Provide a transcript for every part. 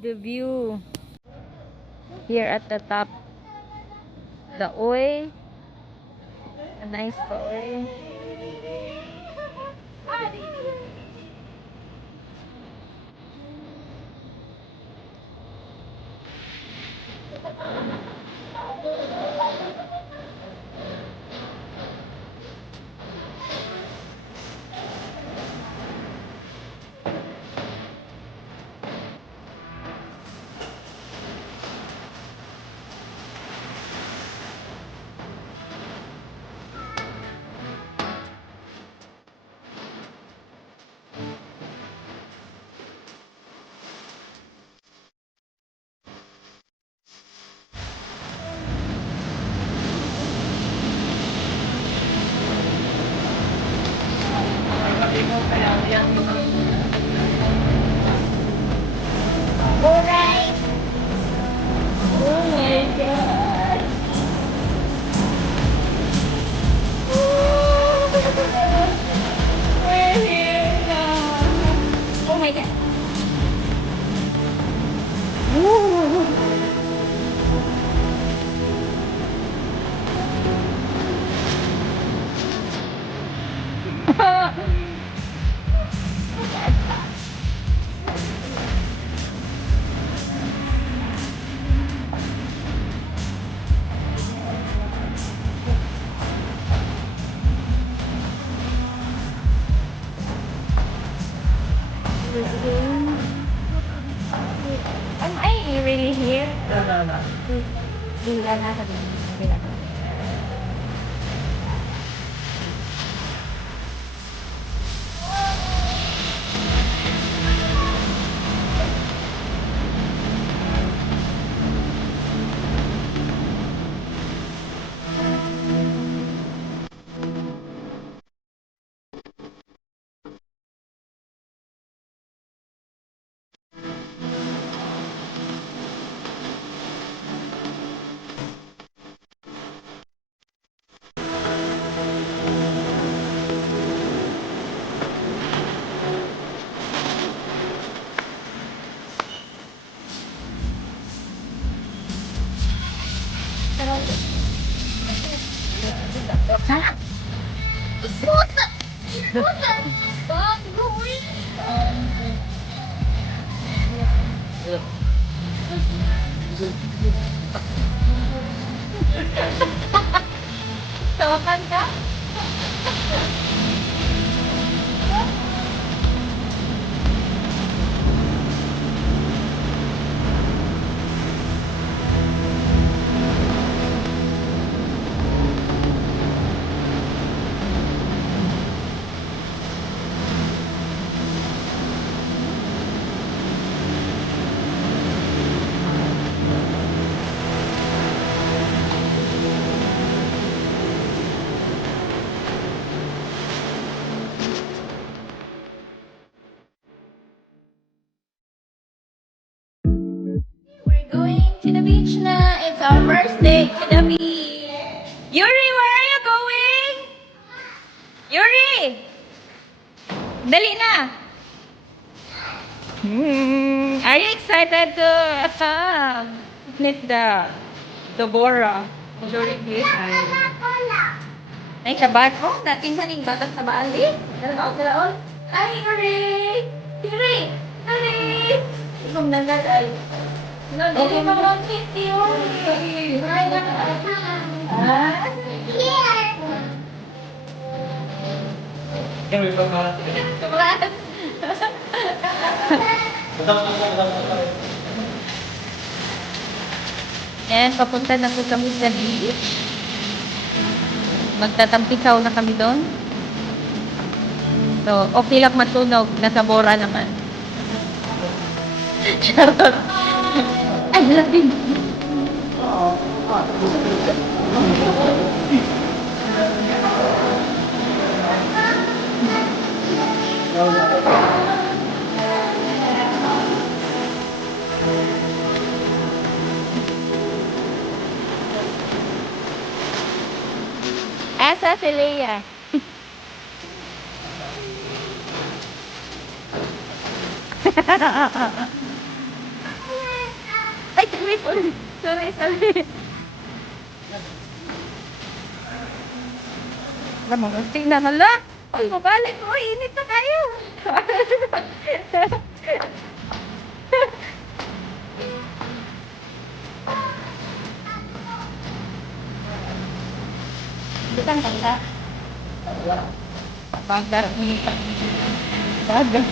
the view here at the top. The oil, a nice oil. Boracay. Oh my god. We're here now. Oh my god. Am I really here? No. Bila na sa bila. Ha? Puta! Puta! Bagoy! Tawakan ka? We're going to the beach na. It's our first day to the beach. Yuri, where are you going? Yuri! Dali na! Are you excited to meet the Bora during this time? Ay, kabat ko? Natin maning batas sa baali? Dalaon? Ay, Yuri! Yuri! Yuri! Ikong nanad ay. Okay, mga meet Yuri! Ah? Kabalas! Yan, papunta na po kami sa beach. Magtatampikaw na kami doon. So, okay lang matunog. Nasa Bora naman. Charot. Ay, latin. Asa si Leia? ulit, ulit. Sorry, sorry. Alam mo, tingnan, hala. Uy, mabalik. Uy, init na kayo. Butang kanta. Bagar. Bagar.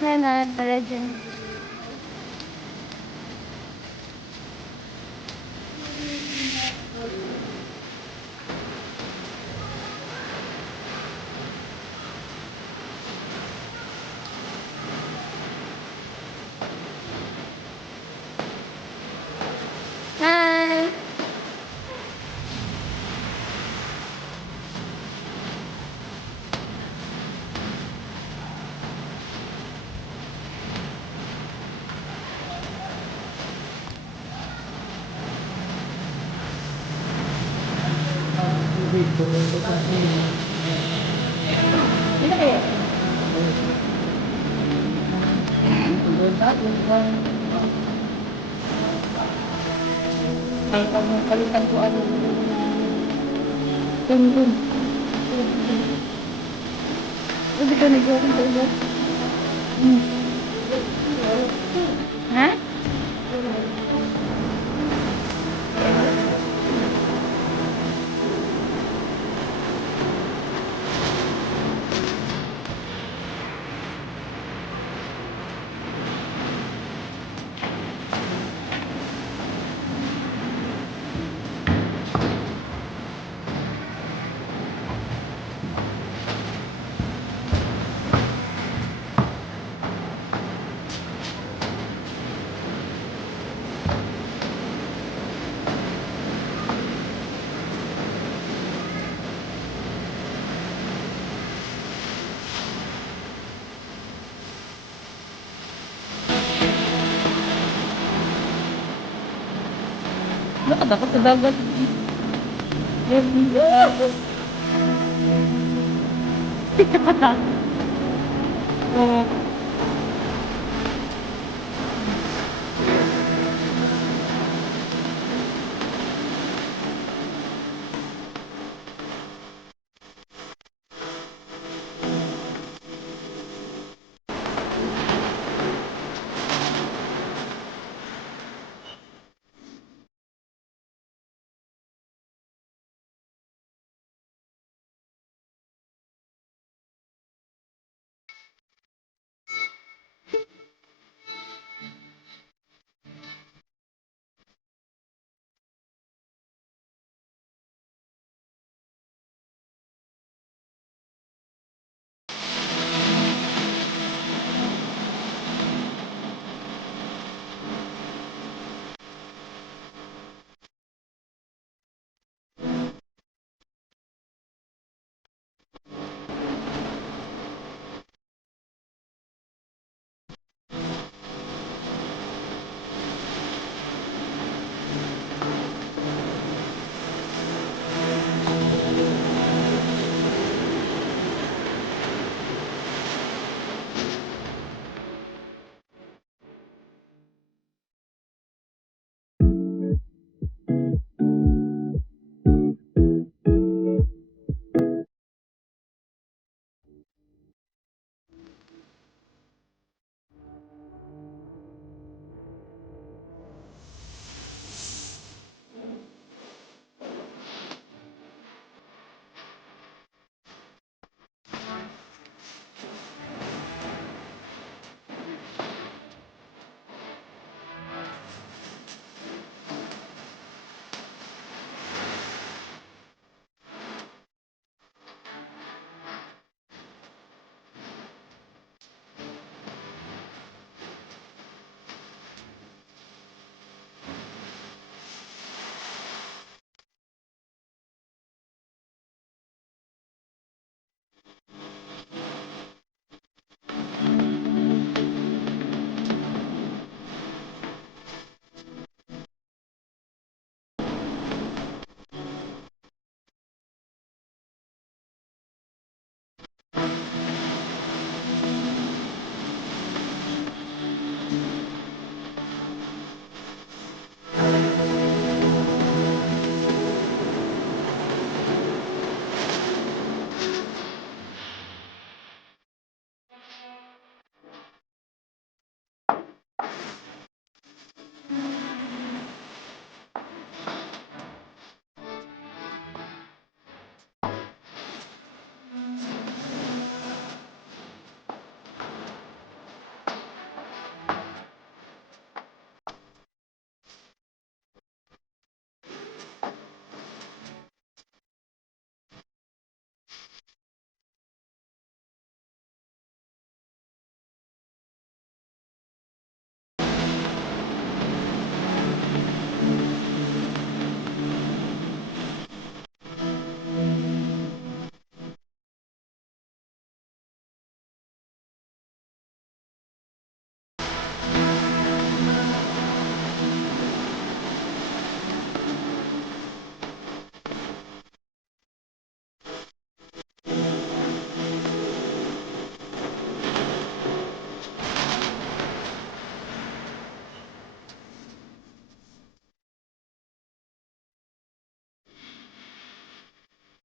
Sana, para dyan. Hi! Ano kaya? Ay, palitan ko ano. Dun. Hindi ka nag-iwan sa iba. Ha? Nakadakot sa dagat. Oo.